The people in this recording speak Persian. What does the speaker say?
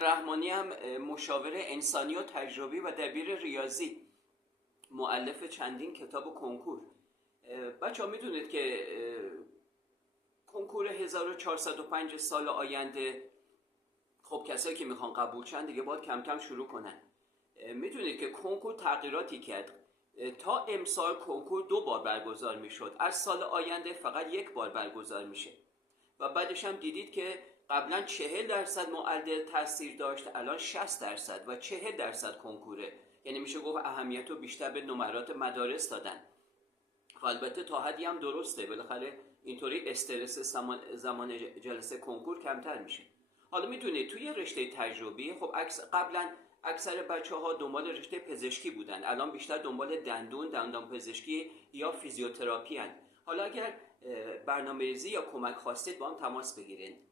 رحمانی هم مشاور انسانی و تجربی و دبیر ریاضی، مؤلف چندین کتاب و کنکور. بچه ها میدونید که کنکور 1405 سال آینده، خب کسایی که میخوان قبول شن دیگه باید کم کم شروع کنن. میدونید که کنکور تغییراتی کرد. تا امسال کنکور 2 بار برگزار میشد، از سال آینده فقط 1 بار برگزار میشه. و بعدش هم دیدید که قبلا 40% معدل تاثیر داشت، الان 60% و 40% کنکوره. یعنی میشه گفت اهمیت رو بیشتر به نمرات مدارس دادن. و البته تا حدی هم درسته، بالاخره اینطوری استرس زمان جلسه کنکور کمتر میشه. حالا میدونید توی رشته تجربی، خب قبلا اکثر بچه‌ها دنبال رشته پزشکی بودن، الان بیشتر دنبال دندان پزشکی یا فیزیوتراپی هن. حالا اگر برنامه‌ریزی یا کمک خواستید با هم تماس بگیرید.